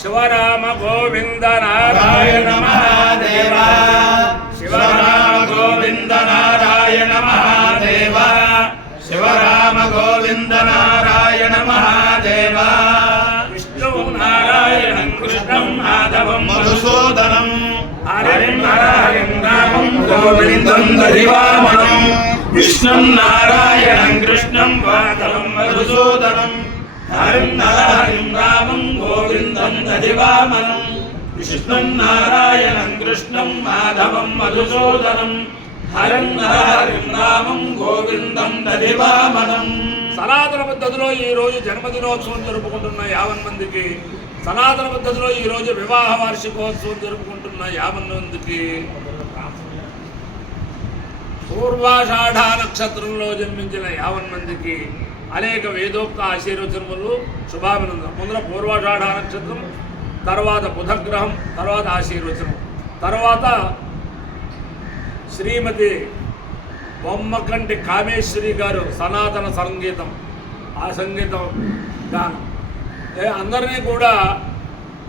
శివరామ గోవింద నారాయణ మహాదేవ శివరామ గోవింద నారాయణ మహాదేవ శివరామ గోవింద నారాయణ మహాదేవ విష్ణు నారాయణం కృష్ణం మాధవం మధుసూదనం హరిం హరిం రామం గోవిందం దధివామనం విష్ణుం నారాయణం కృష్ణం మాధవం మధుసూదనం హరిం హరిం రామం గోవిందం దధివామనం విష్ణుం నారాయణం కృష్ణం మాధవం మధుసూదనం హరిం హరిం రామం గోవిందం దధివామనం. సనాతన పద్ధతిలో ఈ రోజు జన్మదినోత్సవం జరుపుకుంటున్న 50 మందికి, సనాతన పద్ధతిలో ఈ రోజు వివాహ వార్షికోత్సవం జరుపుకుంటున్న 50 మందికి, పూర్వాషాఢ నక్షత్రంలో జన్మించిన 50 మందికి అనేక వేదోక్త ఆశీర్వచనములు శుభాభినందనం. ముందర పూర్వాషాఢ నక్షత్రం, తర్వాత బుధగ్రహం, తర్వాత ఆశీర్వచనం, తర్వాత శ్రీమతి బొమ్మకంటి కామేశ్వరి గారు సనాతన సంగీతం, ఆ సంగీతం గానం. అందరినీ కూడా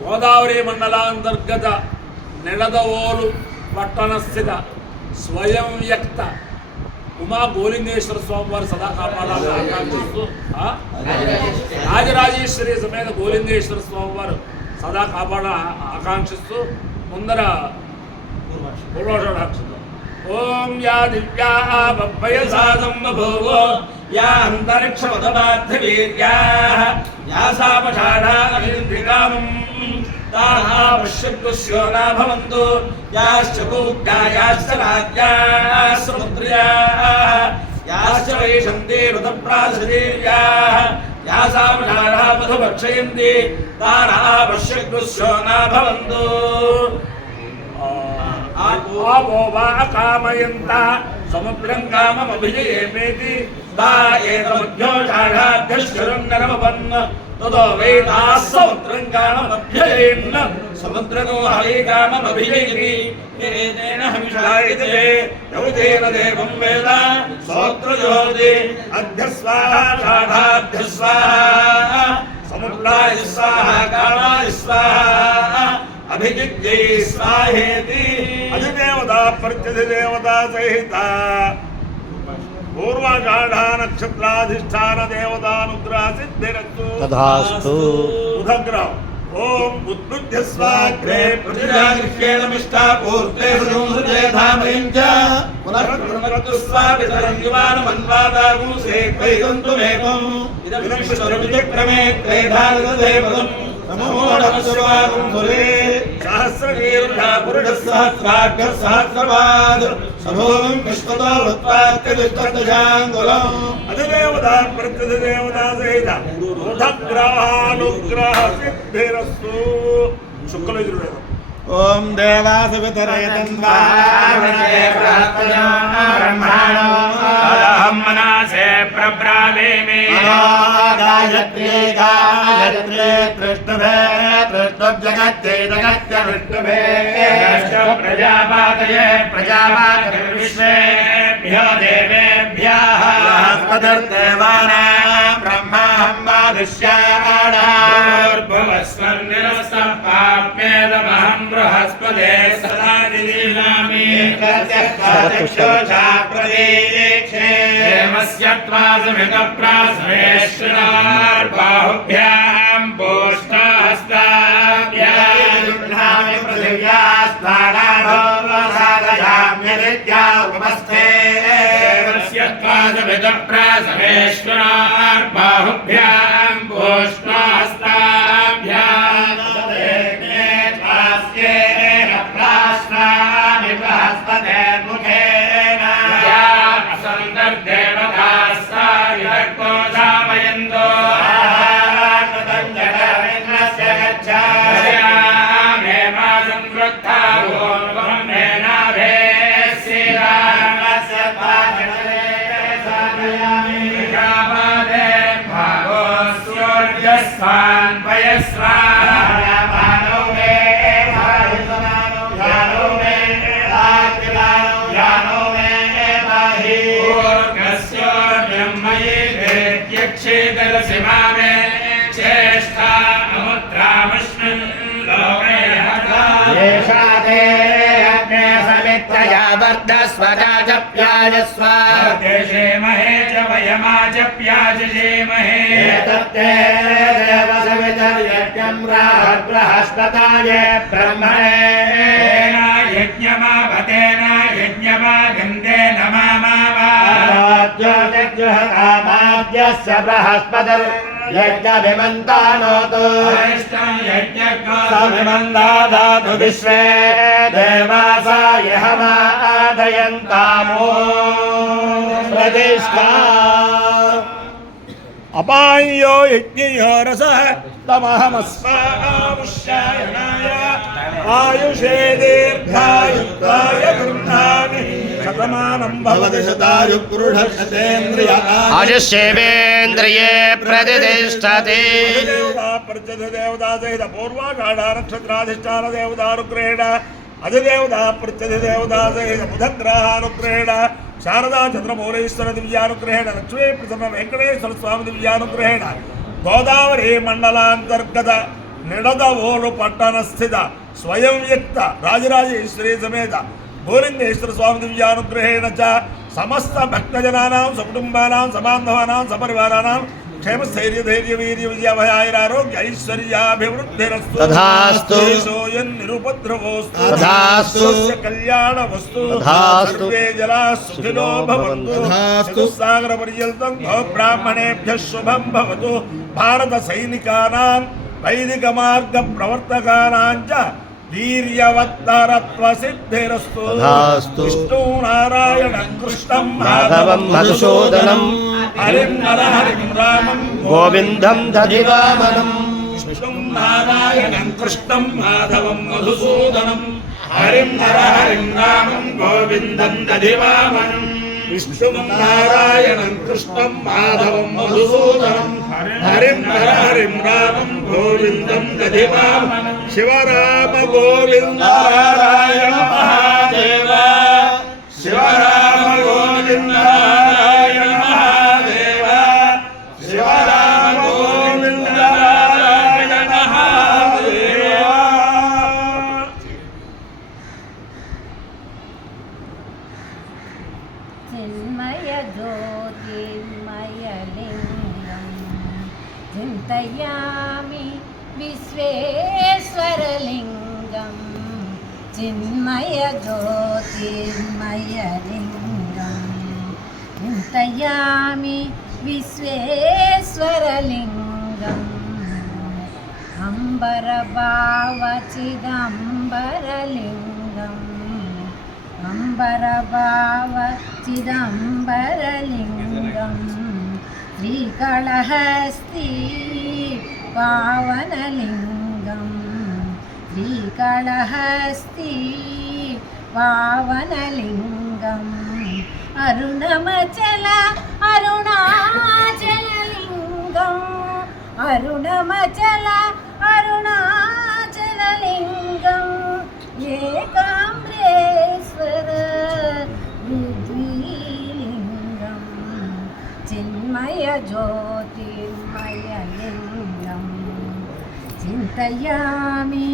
గోదావరి మండలాంతర్గత నిడదవోలు పట్టణస్థిత స్వయం వ్యక్త ఉమా గోలింగేశ్వర స్వామి వారు సదా కాపాడాలని ఆకాంక్షిస్తూ, రాజరాజేశ్వరి సమేత గోలింగేశ్వర స్వామి వారు సదా కాపాడ ఆకాంక్షిస్తూ ముందర పూర్వాషాఢాక్షరం. ఓం యా దివ్యా బభయసాదం బభూవో యా అంతరిక్షమదమార్థవీర్యా యా సాపషాఢా అవింద్రికామం తాహావశ్యగ్స్యో నా భవంతు యాశ్చ కూర్గాయాశ్చ రాజ్యాः సముద్ర్యాः యాశ్చ వైషంతి ఋతప్రాసరీర్యాः యా సాపషాఢా మధుభక్షయంతి తాహావశ్యగ్స్యో నా భవంతు. ఆపో వా కామయంత సముద్రం కామమభిజయేమేతి దా ఏతమధ్యోషాఢాభ్యశ్చరం నరమవన్న తదో వేదాః సముద్రం కామమభ్యయేన్న సముద్రతో హరి కామమభిజయతి ఏతేన హవిషాయతే యౌతేన దేవం వేద స్తోత్రజోతి అధ్యస్వాహా షాఢాభ్యస్వాహా సముద్రాయ స్వాహా కామాయ స్వాహా అభిజిజ్ఞై స్వాహేతి. అధిదేవత ప్రత్యధిదేవత సహిత పూర్వాషాఢ నక్షత్రాధిష్టాన దేవతానుగ్రహ సిద్ధిరస్తు తథాస్తు. బుధగ్రహం. ఓం ఉద్బుద్ధ్యస్వాగ్రే ప్రతిజాగృహ్యేణమిష్టా పూర్తే సంసృజే ధామయం చ పునః స్వాపితరం యువానమన్వాదాగూసే త్వైగంతుమేకం ఇదం విశ్వవిచక్రమే త్రైధారదేవతం నమోఢమస్వాగం సురే సహస్రవీర్యా పురుష సహస్రాక్ష సహస్రపాద్ సమూలం విశ్వతో ఉత్పాద్యదుష్టదశాంగులం. అధిదేవత ప్రత్యధిదేవత సహిత బుధగ్రహానుగ్రహ సిద్ధిరస్తు. శుక్లయజుర్వేదం. ఓం దేవాస బ్రహ్మణే ప్రబ్రావేమే గాయత్రీ గాయత్రీ తృష్ణభే తృష్ణజగత్యై జగత్య విష్ణుభే ప్రజాపాతయే ప్రజాపాతర్విశ్వేభ్యో దేవేభ్యః బృహస్పతిర్దేవానాం బ్రహ్మాహంబాదిశ్యాడాభువస్వర్నిరస్తపాప్యేదమహం బృహస్పతే సదా నిలీలామి ప్రత్యక్షోషా ప్రదీక్షే దేవస్యత్వాసమితప్రాసవేశ్వరార్బాహుభ్యాం పోష్టాహస్తాభ్యాం పృథివ్యాస్థానాభోసాదయామ్యదిత్యా ఉపమస్థే దేవస్యత్వాసమితప్రాసవేశ్వరార్బాహుభ్యాం పోష్టాహస్తాభ్యాం यक्षेदलसिमामे चेष्टा अमुद्रामश्मिन् देशेमहे च वयमाचप्याचेमहे एतत्ते देवसवितर्यज्ञं बृहस्पताय ब्रह्मणे यज्ञमावतेन यज्ञमागन्धेन ज्योतिर्गृहकामाद्यस्य बृहस्पतिर्यज्ञभिमन्तानोतु समिमन्दाधातु विश्वे देवासा यहमादयन्तामो प्रतिष्ठा अपायो यज्ञयो रसः तमहमस्मामुष्यायणाय आयुषे दीर्घायुक्ताय गृह्णामि शतमानं भवति शतायु पुरुषशतेन्द्रिय आयुष्येवेन्द्रिये प्रतिष्ठते देवता प्रत्यध देवता सहित पूर्वाषाढा नक्षत्राधिष्ठान देवतानुग्रहेण अधिदेवता प्रत्यध देवता सहित बुधग्रहानुग्रहेण शारदा चंद्रमौलेश्वर दिव्यानुग्रहेण लक्ष्मी प्रसन्न वेंकटेश्वर स्वामी दिव्यानुग्रहेण गोदावरी मंडलांतर्गत निडदवोलु पट्टण स्थित स्वयं व्यक्त राजराजेश्वरी समेत भूलिंगेश्वर स्वामी दिव्यानुग्रहेण च समस्त भक्तजनानां सकुटुंबानां समान्धवानां सपरिवाराणां क्षेम स्थैर्य धैर्य वीर्य विजयाभयारोग्य ऐश्वर्याभिवृद्धिरस्तु तथास्तु निरुपद्रवोस्तु तथास्तु कल्याणवस्तु तथास्तु सर्वे जनाः सुखिनो भवन्तु तथास्तु सागर पर्यन्तं ब्राह्मणेभ्यः शुभं भवतु भारत सैनिकानां वैदिक मार्ग प्रवर्तकानां च वीर्यवत्तरत्व सिद्धिरस्तु तथास्तु विष्णु नारायण कृष्णं माधवं मधुसूदनं हरिं नरहरिं रामं गोविन्दं दधिवामनम् विष्णुं नारायणं कृष्णं माधवं मधुसूदनं हरिं नरहरिं रामं गोविन्दं दधिवामनं विष्णुं नारायणं कृष्णं माधवं मधुसूदनं हरिं नरहरिं रामं गोविन्दं दधिवामनं शिवराम गोविन्द नारायण महादेव शिवराम गोविन्द नारायण महादेव शिवराम गोविन्द नारायण महादेव चिन्मय ज्योतिर्मय लिंगं चिन्तयामि विश्वेश्वरलिङ्गं चिन्मय ज्योतिर्मय लिङ्गं चिन्तयामि विश्वेश्वरलिङ्गम् अम्बरभावचिदम्बरलिङ्गम् अम्बरभावचिदम्बरलिङ्गं श्रीकाళहस्ती पावनलिङ्गं श्रीकाళहस्ती पावनलिङ्गम् अरुणमचल अरुणाचललिङ्गम् अरुणमचल अरुणाचललिङ्गम् एकाम्रेश्वर पृथ्वीलिङ्गं चिन्मय ज्योतिर्मयलिङ्गं चिन्तयामि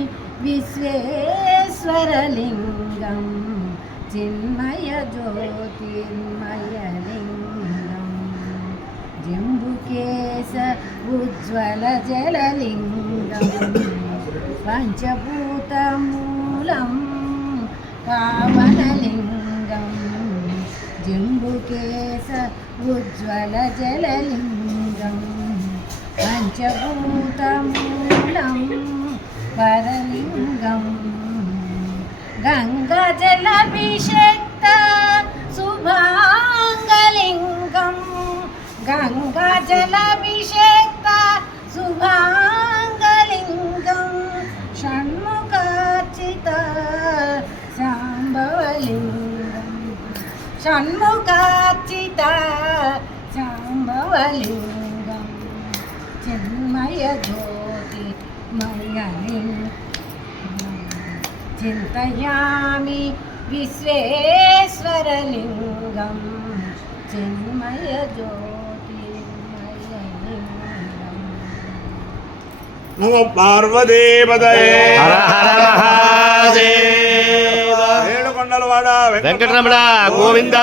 विश्वेश्वरलिङ्गं चिन्मय ज्योतिर्मयलिङ्गं जम्बुकेश उज्ज्वलजललिङ्गं पञ्चभूतमूलं पावनलिङ्गं जम्बुकेश उज्ज्वलजललिङ्गं पञ्चभूतमूलं परलिङ्गं गङ्गाजलाभिषेक्त शुभाङ्गलिङ्गं गङ्गाजलाभिषेक्त शुभाङ्गलिङ्गं षण्मुखार्चित शाम्भवलिङ्गं षण्मुखार्चित शाम्भवलिङ्गं चिन्मय ज्योतिर्मयलिङ्गं चिन्तयामि विश्वेश्वरलिङ्गं चिन्मय ज्योतिर्मयलिङ्गम् नमो पार्वतीपतये हर हर महादेव ఏడుకొండల వేములవాడ వెంకటరమణ గోవింద